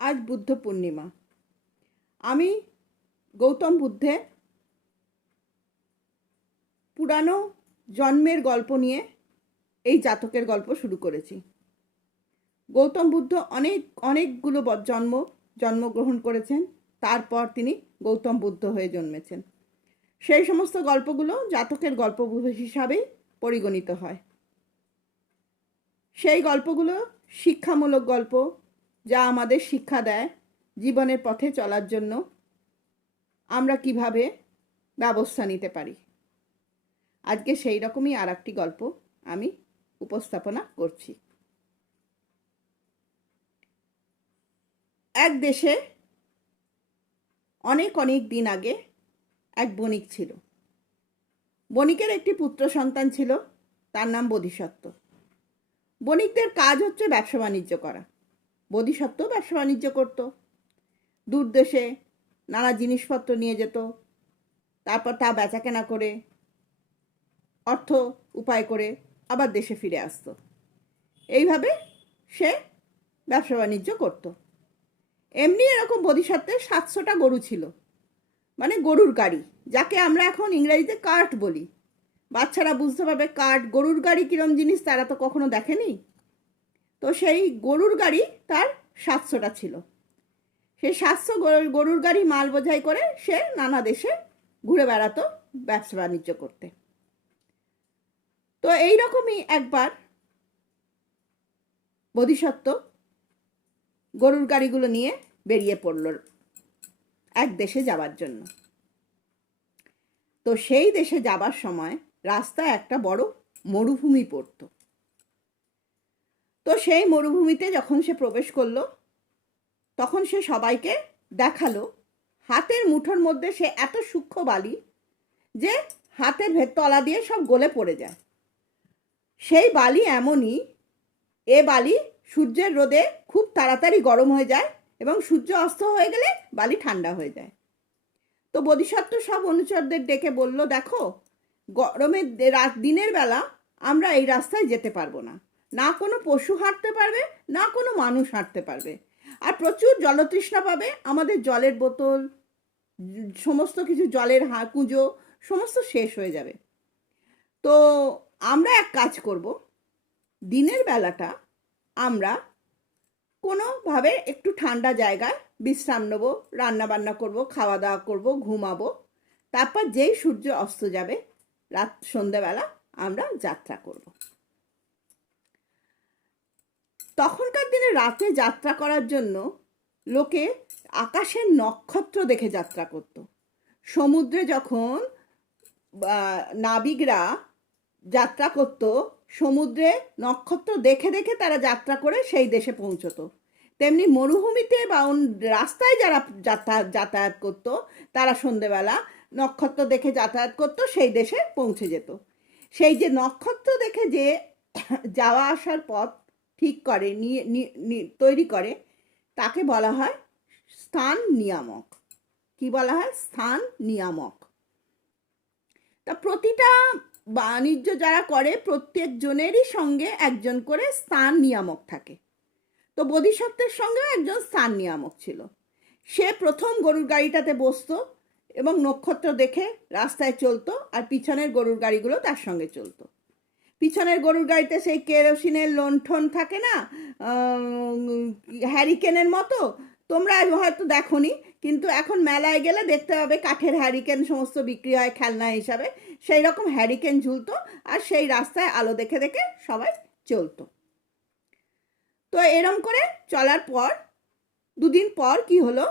আজ বুদ্ধ পূর্ণিমা। আমি গৌতম বুদ্ধের পুরানো জন্মের গল্প নিয়ে এই জাতকের গল্প শুরু করেছি। গৌতম বুদ্ধ অনেকগুলো জন্মগ্রহণ করেছেন, তারপর তিনি গৌতম বুদ্ধ হয়ে জন্মেছেন। সেই সমস্ত গল্পগুলো জাতকের গল্প হিসাবেই পরিগণিত হয়। সেই গল্পগুলো শিক্ষামূলক গল্প, যা আমাদের শিক্ষা দেয় জীবনের পথে চলার জন্য আমরা কিভাবে ব্যবস্থা নিতে পারি। আজকে সেই রকমই আর একটি গল্প আমি উপস্থাপনা করছি। এক দেশে অনেক দিন আগে এক বণিক ছিল। বণিকের একটি পুত্র সন্তান ছিল, তার নাম বোধিসত্ত্ব। বণিকদের কাজ হচ্ছে ব্যবসা বাণিজ্য করা। বোধিসত্ত্ব ব্যবসা বাণিজ্য করত, দূর দেশে নানা জিনিসপত্র নিয়ে যেত, তারপর তা বেচাকেনা করে অর্থ উপায় করে আবার দেশে ফিরে আসতো। এইভাবে সে ব্যবসা বাণিজ্য করত। এমনি এরকম বোধিসত্ত্বের 700টা গরু ছিল, মানে গরুর গাড়ি, যাকে আমরা এখন ইংরেজিতে কার্ট বলি। বাচ্চারা বুঝতে পারবে কার্ট, গরুর গাড়ি কিরম জিনিস তারা তো কখনো দেখেনি। তো সেই গরুর গাড়ি তার 700টা ছিল। সেই 700 গরুর গাড়ি মাল বোঝাই করে সে নানা দেশে ঘুরে বেড়াতো ব্যবসা বাণিজ্য করতে। তো এইরকমই একবার বোধিসত্ত্ব গরুর গাড়িগুলো নিয়ে বেরিয়ে পড়ল এক দেশে যাবার জন্য। তো সেই দেশে যাবার সময় রাস্তায় একটা বড় মরুভূমি পড়তো। তো সেই মরুভূমিতে যখন সে প্রবেশ করলো, তখন সে সবাইকে দেখালো হাতের মুঠোর মধ্যে সে এত সূক্ষ্ম বালি যে হাতের তলা দিয়ে সব গলে পড়ে যায়। সেই বালি এমনই, এ বালি সূর্যের রোদে খুব তাড়াতাড়ি গরম হয়ে যায় এবং সূর্য অস্ত হয়ে গেলে বালি ঠান্ডা হয়ে যায়। তো বোধিসত্ত্ব সব অনুচরদের ডেকে বলল, দেখো, গরমের দিনের বেলা আমরা এই রাস্তায় যেতে পারবো না, না কোনো পশু হাঁটতে পারবে, না কোনো মানুষ হাঁটতে পারবে, আর প্রচুর জলতৃষ্ণা পাবে, আমাদের জলের বোতল, সমস্ত কিছু, জলের কুঁজো সমস্ত শেষ হয়ে যাবে। তো আমরা এক কাজ করব, দিনের বেলাটা আমরা কোনোভাবে একটু ঠান্ডা জায়গায় বিশ্রাম নেব, রান্নাবান্না করব, খাওয়া দাওয়া করব, ঘুমাবো, তারপর যেই সূর্য অস্ত যাবে সন্ধ্যেবেলা আমরা যাত্রা করব। তখনকার দিনে রাতে যাত্রা করার জন্য লোকে আকাশের নক্ষত্র দেখে যাত্রা করত। সমুদ্রে যখন নাবিকরা যাত্রা করত, সমুদ্রে নক্ষত্র দেখে দেখে তারা যাত্রা করে সেই দেশে পৌঁছতো। তেমনি মরুভূমিতে বা রাস্তায় যারা যাতায়াত করত, তারা সন্ধেবেলা নক্ষত্র দেখে যাতায়াত করত, সেই দেশে পৌঁছে যেত। সেই যে নক্ষত্র দেখে যে যাওয়া আসার পথ ঠিক করে, তৈরি করে, তাকে বলা হয় স্থান নিয়ামক। কি বলা হয়? স্থান নিয়ামক। তা প্রতিটা বাণিজ্য যারা করে প্রত্যেকজনেরই সঙ্গে একজন করে স্থান নিয়ামক থাকে। তো বোধিসত্ত্বের সঙ্গেও একজন স্থান নিয়ামক ছিল। সে প্রথম গরুর গাড়িটাতে বসতো এবং নক্ষত্র দেখে রাস্তায় চলতো, আর পিছনের গরুর গাড়িগুলো তার সঙ্গে চলতো। পিছনের গরুর গাড়িতে সেই কেরোসিনের লণ্ঠন থাকে না, হ্যারিকেনের মতো, তোমরা হয়তো দেখোনি, কিন্তু এখন মেলায় গেলে দেখতে পাবে কাঠের হ্যারিকেন সমস্ত বিক্রি হয় খেলনা হিসাবে। সেই রকম হ্যারিকেন ঝুলতো, আর সেই রাস্তায় আলো দেখে দেখে সবাই চলতো। তো এরম করে চলার পর দুদিন পর কি হলো,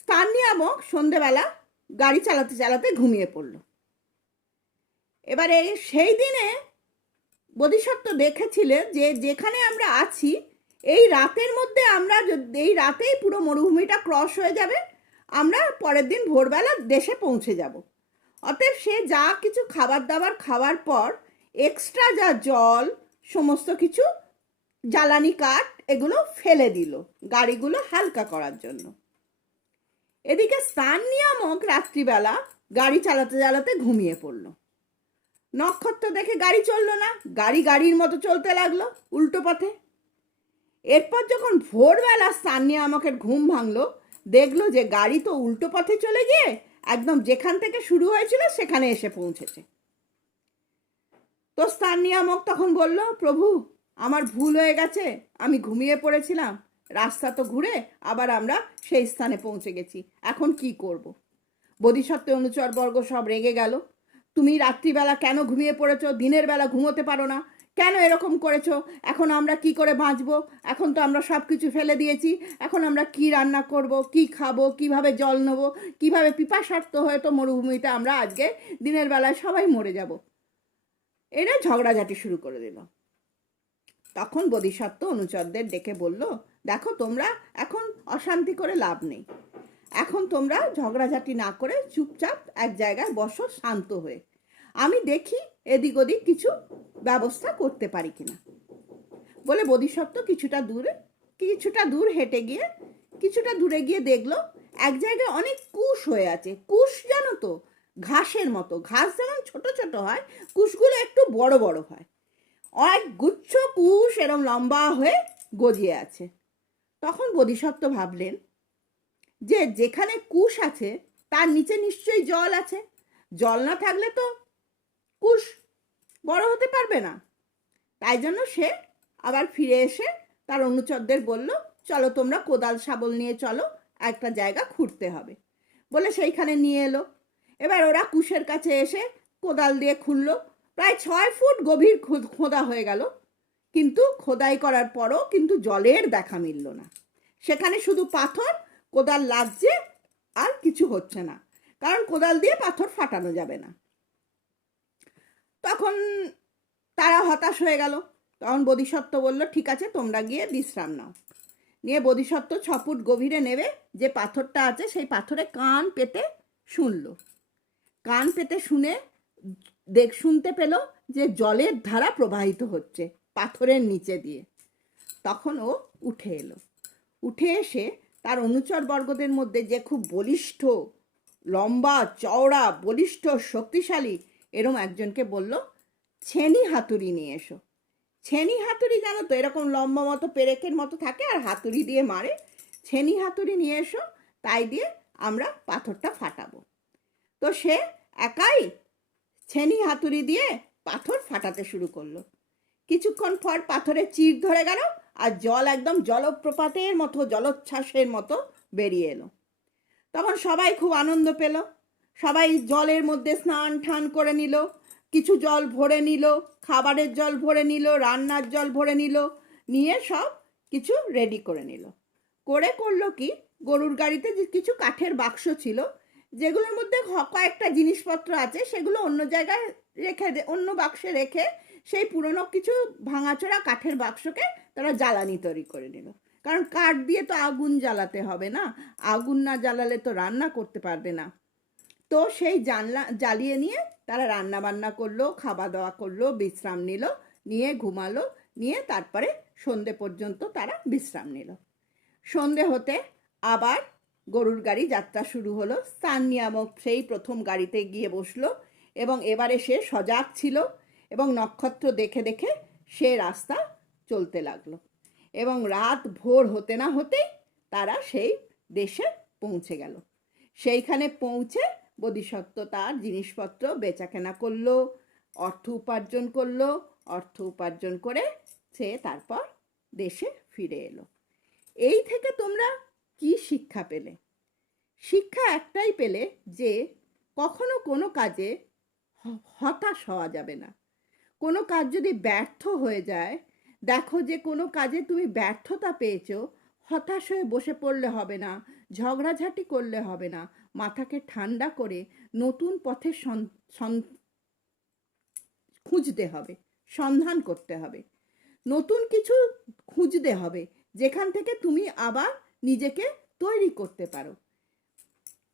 স্থান নিয়ামক সন্ধেবেলা গাড়ি চালাতে চালাতে ঘুমিয়ে পড়ল। এবারে সেই দিনে বোধিসত্ত্ব দেখেছিলেন যে যেখানে আমরা আছি এই রাতের মধ্যে আমরা এই রাতেই পুরো মরুভূমিটা ক্রস হয়ে যাবে, আমরা পরের দিন ভোরবেলা দেশে পৌঁছে যাব। অতএব সে যা কিছু খাবার দাবার খাওয়ার পর এক্সট্রা যা জল, সমস্ত কিছু জ্বালানি কাঠ, এগুলো ফেলে দিল গাড়িগুলো হালকা করার জন্য। এদিকে স্থান নিয়ামক রাত্রিবেলা গাড়ি চালাতে চালাতে ঘুমিয়ে পড়ল। নক্ষত্র দেখে গাড়ি চললো না, গাড়ির মতো চলতে লাগলো উল্টো পথে। এরপর যখন ভোরবেলা স্থানীয় আমাকে ঘুম ভাঙলো, দেখলো যে গাড়ি তো উল্টো পথে চলে গিয়ে একদম যেখান থেকে শুরু হয়েছিল সেখানে এসে পৌঁছেছে। তো স্থান নিয়ামক তখন বলল, প্রভু আমার ভুল হয়ে গেছে, আমি ঘুমিয়ে পড়েছিলাম, রাস্তা তো ঘুরে আবার আমরা সেই স্থানে পৌঁছে গেছি, এখন কি করব। বোধিসত্ত্ব অনুচরবর্গ সব রেগে গেল, তুমি রাত্রিবেলা কেন ঘুমিয়ে পড়েছো, দিনের বেলা ঘুমোতে পারো না, কেন এরকম করেছো, এখন আমরা কি করে বাঁচবো, এখন তো আমরা সব কিছু ফেলে দিয়েছি, এখন আমরা কি রান্না করব, কি খাবো, কিভাবে জল নেবো, কিভাবে পিপাসার্ত হয়ে তো মরুভূমিতে আমরা আজকে দিনের বেলায় সবাই মরে যাব। এরা ঝগড়াঝাটি শুরু করে দিল। তখন বোধিসত্ত্ব অনুচরদের ডেকে বলল, দেখো তোমরা এখন অশান্তি করে লাভ নেই, এখন তোমরা ঝগড়াঝাটি না করে চুপচাপ এক জায়গায় বসো শান্ত হয়ে, আমি দেখি এদিক ওদিক কিছু ব্যবস্থা করতে পারি কিনা। বলে বোধিসত্ত্ব কিছুটা দূর হেঁটে গিয়ে কিছুটা দূরে গিয়ে দেখলো এক জায়গায় অনেক কুশ হয়ে আছে। কুশ জানো তো, ঘাসের মতো, ঘাস যেমন ছোট ছোট হয়, কুশগুলো একটু বড় বড় হয়, এক গুচ্ছ কুশ এরম লম্বা হয়ে গজিয়ে আছে। তখন বোধিসত্ত্ব ভাবলেন যে যেখানে কুশ আছে তার নিচে নিশ্চয়ই জল আছে, জল না থাকলে তো কুশ বড় হতে পারবে না। তাই জন্য সে আবার ফিরে এসে তার অনুচরদের বলল, চলো তোমরা কোদাল শাবল নিয়ে চলো, একটা জায়গা খুঁড়তে হবে। বলে সেইখানে নিয়ে এলো। এবার ওরা কুশের কাছে এসে কোদাল দিয়ে খুঁড়লো। প্রায় 6 ফুট গভীর খোদা হয়ে গেল, কিন্তু খোদাই করার পরও কিন্তু জলের দেখা মিলল না। সেখানে শুধু পাথর, কোদাল লাগছে আর কিছু হচ্ছে না, কারণ কোদাল দিয়ে পাথর ফাটানো যাবে না। তখন তারা হতাশ হয়ে গেল। তখন বোধিসত্ত্ব বলল, ঠিক আছে তোমরা গিয়ে বিশ্রাম নাও। নিয়ে বোধিসত্ত্ব 6 ফুট গভীরে নেবে যে পাথরটা আছে সেই পাথরে কান পেতে শুনল। কান পেতে শুনে শুনতে পেল যে জলের ধারা প্রবাহিত হচ্ছে পাথরের নিচে দিয়ে। তখন ও উঠে এলো। উঠে এসে তার অনুচর বর্গদের মধ্যে যে খুব বলিষ্ঠ, লম্বা চওড়া, বলিষ্ঠ, শক্তিশালী এরম একজনকে বলল, ছেনি হাতুড়ি নিয়ে এসো। ছেনি হাতুড়ি জানো তো, এরকম লম্বা মতো পেরেকের মতো থাকে আর হাতুড়ি দিয়ে মারে। ছেনি হাতুড়ি নিয়ে এসো, তাই দিয়ে আমরা পাথরটা ফাটাবো। তো সে একাই ছেনি হাতুড়ি দিয়ে পাথর ফাটাতে শুরু করলো। কিছুক্ষণ পর পাথরে চির ধরে গেল আর জল একদম জলপ্রপাতের মতো, জলোচ্ছ্বাসের মতো বেরিয়ে এলো। তখন সবাই খুব আনন্দ পেল, সবাই জলের মধ্যে স্নান ঠান করে নিল, কিছু জল ভরে নিল, খাবারের জল ভরে নিল, রান্নার জল ভরে নিল, নিয়ে সব কিছু রেডি করে নিল। করলো কি, গরুর গাড়িতে যে কিছু কাঠের বাক্স ছিল, যেগুলোর মধ্যে কয়েকটা জিনিসপত্র আছে, সেগুলো অন্য জায়গায় রেখে অন্য বাক্সে রেখে সেই পুরনো কিছু ভাঙাচোরা কাঠের বাক্সকে তারা জ্বালানি তৈরি করে নিল। কারণ কাঠ দিয়ে তো আগুন জ্বালাতে হবে না, আগুন না জ্বালালে তো রান্না করতে পারবে না। তো সেই জ্বালিয়ে নিয়ে তারা রান্না বান্না করলো, খাওয়া দাওয়া করলো, বিশ্রাম নিল, নিয়ে ঘুমালো, নিয়ে তারপরে সন্ধে পর্যন্ত তারা বিশ্রাম নিল। সন্ধে হতে আবার গরুর গাড়ি যাত্রা শুরু হলো। স্থান নিয়ামক সেই প্রথম গাড়িতে গিয়ে বসলো এবং এবারে সে সজাগ ছিল এবং নক্ষত্র দেখে দেখে সে রাস্তা চলতে লাগলো এবং রাত ভোর হতে না হতেই তারা সেই দেশে পৌঁছে গেল। সেইখানে পৌঁছে বোধিসত্ত্ব তার জিনিসপত্র বেচাকেনা করলো, অর্থ উপার্জন করলো, অর্থ উপার্জন করে সে তারপর দেশে ফিরে এলো। এই থেকে তোমরা কি শিক্ষা পেলে? শিক্ষা একটাই পেলে যে কখনো কোনো কাজে হতাশ হওয়া যাবে না। কোনো কাজ যদি ব্যর্থ হয়ে যায়, দেখো যে কোনো কাজে তুমি ব্যর্থতা পেয়েছো, হতাশ হয়ে বসে পড়লে হবে না, ঝগড়াঝাটি করলে হবে না, মাথাকে ঠান্ডা করে নতুন পথের খুঁজতে হবে, সন্ধান করতে হবে, নতুন কিছু খুঁজতে হবে যেখান থেকে তুমি আবার নিজেকে তৈরি করতে পারো।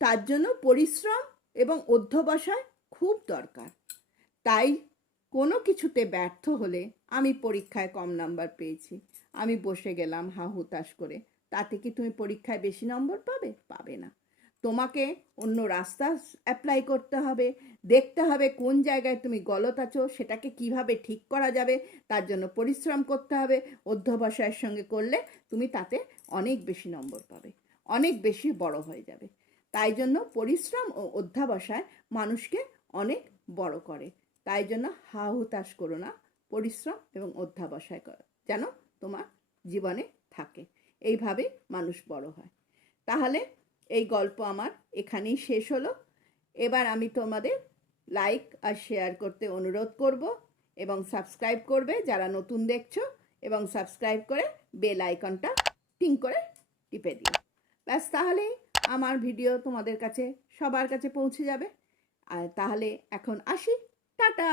তার জন্য পরিশ্রম এবং অধ্যবসায় খুব দরকার। তাই কোনো কিছুতে ব্যর্থ হলে, আমি পরীক্ষায় কম নাম্বার পেয়েছি, আমি বসে গেলাম হা হুতাশ করে, তাতে কি তুমি পরীক্ষায় বেশি নম্বর পাবে? পাবে না। তোমাকে অন্য রাস্তা অ্যাপ্লাই করতে হবে, দেখতে হবে কোন জায়গায় তুমি গলত আছো, সেটাকে কিভাবে ঠিক করা যাবে, তার জন্য পরিশ্রম করতে হবে। অধ্যবসায়ের সঙ্গে করলে তুমি তাতে অনেক বেশি নম্বর পাবে, অনেক বেশি বড় হয়ে যাবে। তাই জন্য পরিশ্রম ও অধ্যবসায় মানুষকে অনেক বড় করে। তাই জন্য হা হুতাশ করো না, পরিশ্রম এবং অধ্যবসায় করো যেন তোমার জীবনে থাকে। এইভাবে মানুষ বড় হয়। তাহলে এই গল্প আমার এখানেই শেষ হলো। এবার আমি তোমাদের লাইক আর শেয়ার করতে অনুরোধ করব এবং সাবস্ক্রাইব করবে যারা নতুন দেখছো, এবং সাবস্ক্রাইব করে বেল আইকনটা টিং করে টিপে দিও। ব্যাস, তাহলেই আমার ভিডিও তোমাদের কাছে সবার কাছে পৌঁছে যাবে। আর তাহলে এখন আসি, টাটা।